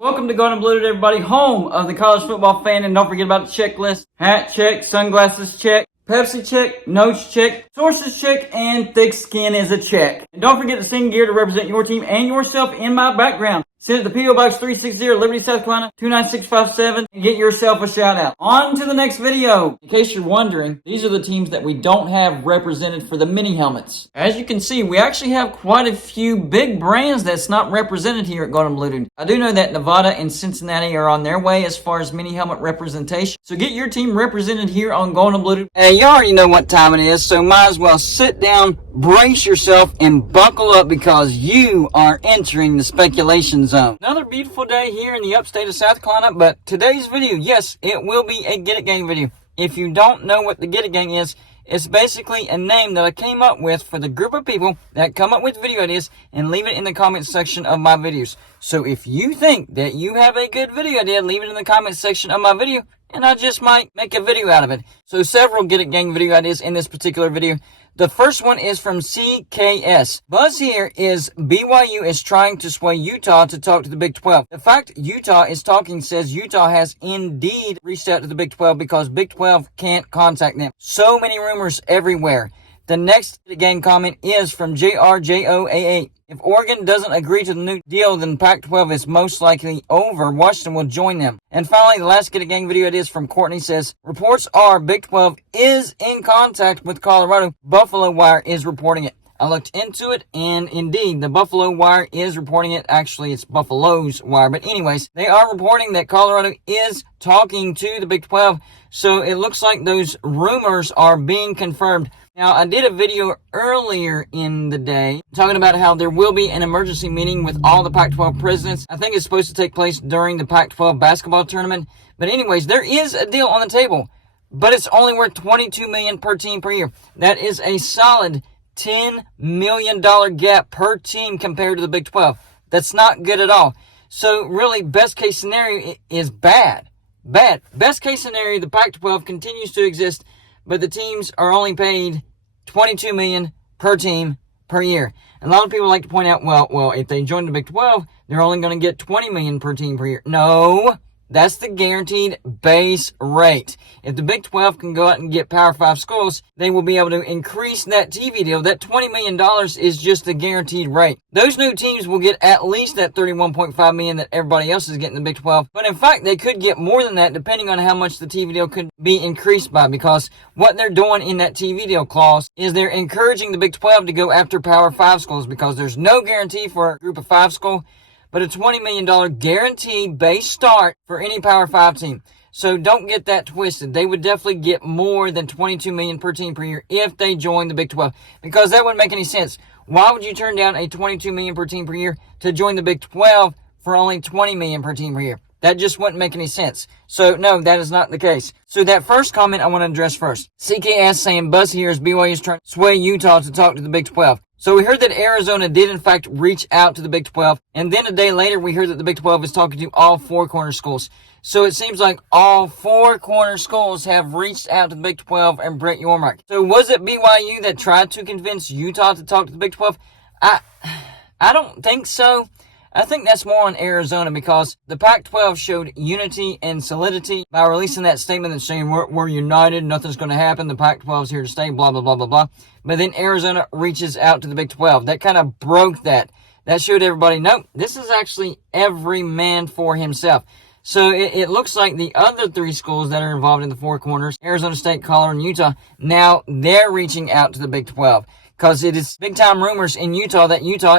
Welcome to Golden Blue, everybody, home of the college football fan. And don't forget about the checklist. Hat check, sunglasses check, Pepsi check, notes check, sources check, and thick skin is a check. And don't forget to sing gear to represent your team and yourself in my background. Send it to P.O. Box 360, Liberty, South Carolina, 29657, and get yourself a shout out. On to the next video. In case you're wondering, these are the teams that we don't have represented for the mini helmets. As you can see, we actually have quite a few big brands that's not represented here at Golden Blue. I do know that Nevada and Cincinnati are on their way as far as mini helmet representation. So get your team represented here on Golden Blue. Hey, you already know what time it is, so might as well sit down, brace yourself, and buckle up because you are entering the speculation zone. Another beautiful day here in the upstate of South Carolina, but today's video, yes, it will be a Get It Gang video. If you don't know what the Get It Gang is, it's basically a name that I came up with for the group of people that come up with video ideas and leave it in the comments section of my videos. So if you think that you have a good video idea, leave it in the comments section of my video, and I just might make a video out of it. So several Get It Gang video ideas in this particular video. The first one is from CKS. Buzz here is BYU is trying to sway Utah to talk to the Big 12. The fact Utah is talking says Utah has indeed reached out to the Big 12 because Big 12 can't contact them. So many rumors everywhere. The next gang comment is from JRJOA8. If Oregon doesn't agree to the new deal, then Pac-12 is most likely over. Washington will join them. And finally, the last Get It Gang video it is from Courtney says, reports are Big 12 is in contact with Colorado. Buffalo Wire is reporting it. I looked into it, and indeed, the Buffalo Wire is reporting it. Actually, it's Buffalo's Wire. But anyways, they are reporting that Colorado is talking to the Big 12. So it looks like those rumors are being confirmed. Now, I did a video earlier in the day talking about how there will be an emergency meeting with all the Pac-12 presidents. I think it's supposed to take place during the Pac-12 basketball tournament. But anyways, there is a deal on the table, but it's only worth $22 million per team per year. That is a solid $10 million gap per team compared to the Big 12. That's not good at all. So really, best case scenario is bad. Bad. Best case scenario, the Pac-12 continues to exist, but the teams are only paid $22 million per team per year. And a lot of people like to point out, well, if they join the Big 12, they're only going to get $20 million per team per year. No, that's the guaranteed base rate. If the Big 12 can go out and get Power 5 schools, they will be able to increase that TV deal. That $20 million is just the guaranteed rate. Those new teams will get at least that $31.5 million that everybody else is getting in the Big 12. But in fact, they could get more than that depending on how much the TV deal could be increased by, because what they're doing in that TV deal clause is they're encouraging the Big 12 to go after Power 5 schools because there's no guarantee for a group of 5 school, but a $20 million guaranteed base start for any Power 5 team. So don't get that twisted. They would definitely get more than $22 million per team per year if they join the Big 12, because that wouldn't make any sense. Why would you turn down a $22 million per team per year to join the Big 12 for only $20 million per team per year? That just wouldn't make any sense. So no, that is not the case. So that first comment I want to address first. CKS saying Buzz here is BYU is trying to sway Utah to talk to the Big 12. So we heard that Arizona did in fact reach out to the Big 12, and then a day later we heard that the Big 12 is talking to all 4 corner schools. So it seems like all 4 corner schools have reached out to the Big 12 and Brett Yormark. So was it BYU that tried to convince Utah to talk to the Big 12? I don't think so. I think that's more on Arizona, because the Pac-12 showed unity and solidity by releasing that statement that's saying we're united, nothing's going to happen, the Pac-12 is here to stay, blah, blah, blah, blah, blah. But then Arizona reaches out to the Big 12. That kind of broke that. That showed everybody, nope, this is actually every man for himself. So it looks like the other 3 schools that are involved in the 4 corners, Arizona State, Colorado, and Utah, now they're reaching out to the Big 12. Because it is big-time rumors in Utah that Utah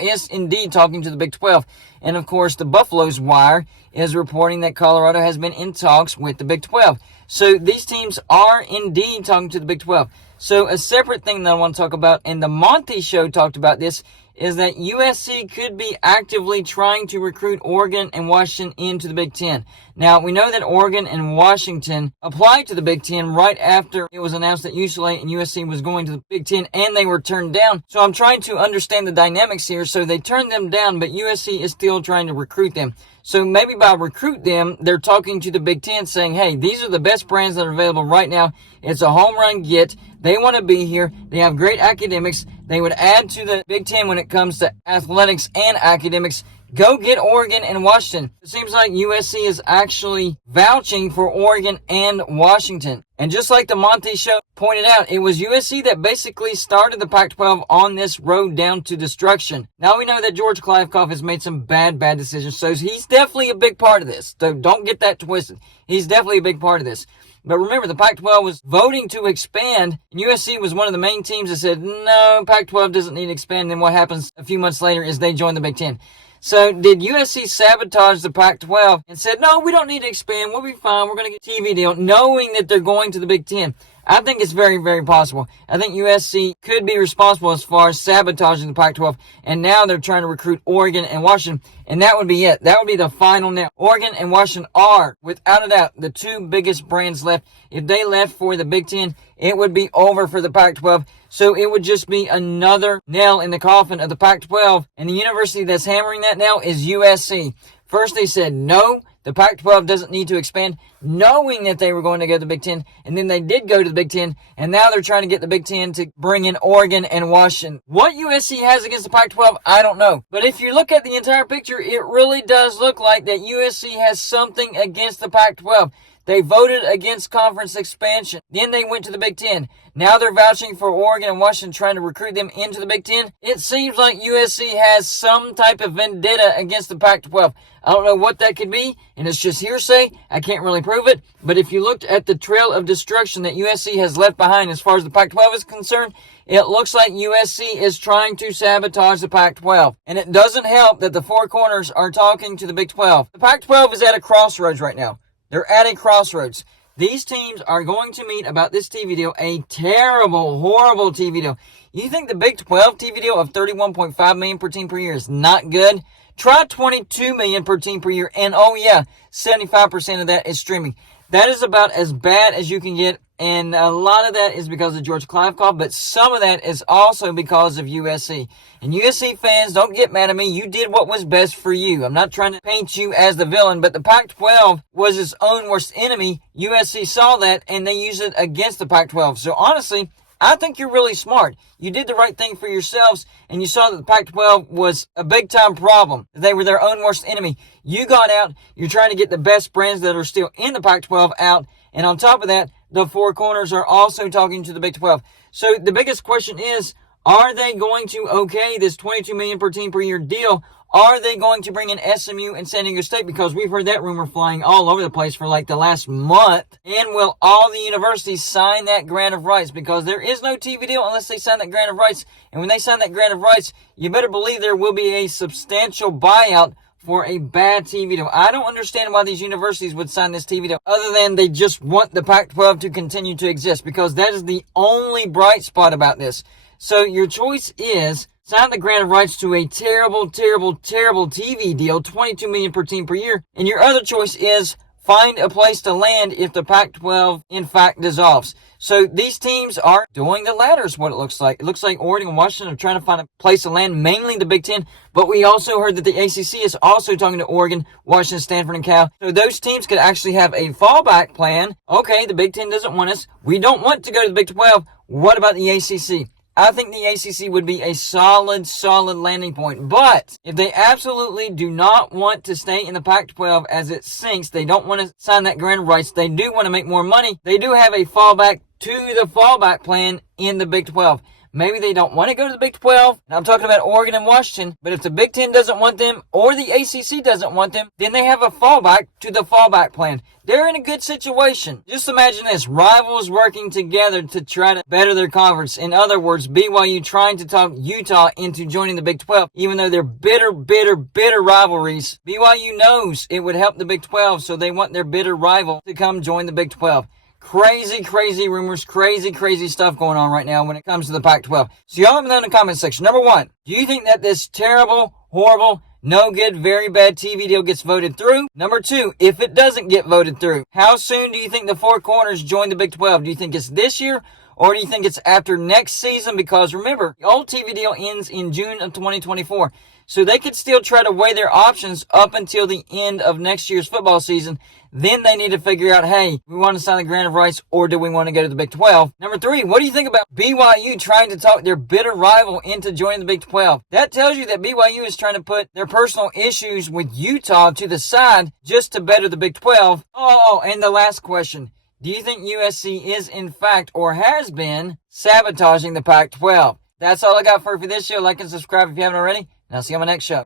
is indeed talking to the Big 12. And, of course, the Buffalo's Wire is reporting that Colorado has been in talks with the Big 12. So these teams are indeed talking to the Big 12. So a separate thing that I want to talk about, and the Monty Show talked about this, is that USC could be actively trying to recruit Oregon and Washington into the Big Ten. Now, we know that Oregon and Washington applied to the Big Ten right after it was announced that UCLA and USC was going to the Big Ten, and they were turned down. So I'm trying to understand the dynamics here. So they turned them down, but USC is still trying to recruit them. So maybe by recruit them, they're talking to the Big Ten saying, hey, these are the best brands that are available right now. It's a home run get. They want to be here. They have great academics. They would add to the Big Ten when it comes to athletics and academics. Go get Oregon and Washington. It seems like USC is actually vouching for Oregon and Washington. And just like the Monty Show pointed out, it was USC that basically started the Pac-12 on this road down to destruction. Now we know that George Kliavkoff has made some bad decisions, so he's definitely a big part of this. So don't get that twisted. He's definitely a big part of this. But remember, the Pac-12 was voting to expand, and USC was one of the main teams that said, no, Pac-12 doesn't need to expand. And then what happens a few months later is they join the Big Ten. So did USC sabotage the Pac-12 and said, no, we don't need to expand. We'll be fine. We're going to get a TV deal, knowing that they're going to the Big Ten? I think it's very, very possible. I think USC could be responsible as far as sabotaging the Pac-12, and now they're trying to recruit Oregon and Washington, and that would be it. That would be the final nail. Oregon and Washington are, without a doubt, the two biggest brands left. If they left for the Big Ten, it would be over for the Pac-12. So it would just be another nail in the coffin of the Pac-12, and the university that's hammering that now is USC. First they said no, the Pac-12 doesn't need to expand, knowing that they were going to go to the Big Ten, and then they did go to the Big Ten, and now they're trying to get the Big Ten to bring in Oregon and Washington. What USC has against the Pac-12, I don't know. But if you look at the entire picture, it really does look like that USC has something against the Pac-12. They voted against conference expansion. Then they went to the Big Ten. Now they're vouching for Oregon and Washington, trying to recruit them into the Big Ten. It seems like USC has some type of vendetta against the Pac-12. I don't know what that could be, and it's just hearsay. I can't really prove it. But if you looked at the trail of destruction that USC has left behind as far as the Pac-12 is concerned, it looks like USC is trying to sabotage the Pac-12. And it doesn't help that the Four Corners are talking to the Big 12. The Pac-12 is at a crossroads right now. They're at a crossroads. These teams are going to meet about this TV deal, a terrible, horrible TV deal. You think the Big 12 TV deal of $31.5 million per team per year is not good? Try $22 million per team per year, and oh yeah, 75% of that is streaming. That is about as bad as you can get, and a lot of that is because of George Kliavkoff, but some of that is also because of USC. And USC fans, don't get mad at me. You did what was best for you. I'm not trying to paint you as the villain, but the Pac-12 was its own worst enemy. USC saw that, and they used it against the Pac-12. So honestly, I think you're really smart. You did the right thing for yourselves, and you saw that the Pac-12 was a big-time problem. They were their own worst enemy. You got out. You're trying to get the best brands that are still in the Pac-12 out. And on top of that, the Four Corners are also talking to the Big 12. So the biggest question is, are they going to okay this $22 million per team per year deal? Are they going to bring in SMU and San Diego State? Because we've heard that rumor flying all over the place for like the last month. And will all the universities sign that grant of rights? Because there is no TV deal unless they sign that grant of rights. And when they sign that grant of rights, you better believe there will be a substantial buyout for a bad TV deal. I don't understand why these universities would sign this TV deal other than they just want the Pac-12 to continue to exist, because that is the only bright spot about this. So your choice is sign the grant of rights to a terrible, terrible, terrible TV deal, $22 million per team per year. And your other choice is find a place to land if the Pac-12 in fact dissolves. So these teams are doing the latter is what it looks like. It looks like Oregon and Washington are trying to find a place to land, mainly the Big Ten. But we also heard that the ACC is also talking to Oregon, Washington, Stanford, and Cal. So those teams could actually have a fallback plan. Okay, the Big Ten doesn't want us. We don't want to go to the Big 12. What about the ACC? I think the ACC would be a solid landing point. But if they absolutely do not want to stay in the Pac-12 as it sinks, they don't want to sign that grant of rights, they do want to make more money, they do have a fallback to the fallback plan in the Big 12. Maybe they don't want to go to the Big 12. And I'm talking about Oregon and Washington. But if the Big 10 doesn't want them or the ACC doesn't want them, then they have a fallback to the fallback plan. They're in a good situation. Just imagine this. Rivals working together to try to better their conference. In other words, BYU trying to talk Utah into joining the Big 12, even though they're bitter rivalries. BYU knows it would help the Big 12, so they want their bitter rival to come join the Big 12. Crazy rumors, crazy stuff going on right now when it comes to the Pac-12. So y'all let me know in the comment section. Number one, do you think that this terrible, horrible, no good, very bad TV deal gets voted through? Number two, if it doesn't get voted through, how soon do you think the Four Corners join the Big 12? Do you think it's this year? Or do you think it's after next season? Because remember, the old TV deal ends in June of 2024. So they could still try to weigh their options up until the end of next year's football season. Then they need to figure out, hey, we want to sign the grant of rights or do we want to go to the Big 12? Number 3, what do you think about BYU trying to talk their bitter rival into joining the Big 12? That tells you that BYU is trying to put their personal issues with Utah to the side just to better the Big 12. Oh, and the last question. Do you think USC is in fact or has been sabotaging the Pac-12? That's all I got for you for this show. Like and subscribe if you haven't already, and I'll see you on my next show.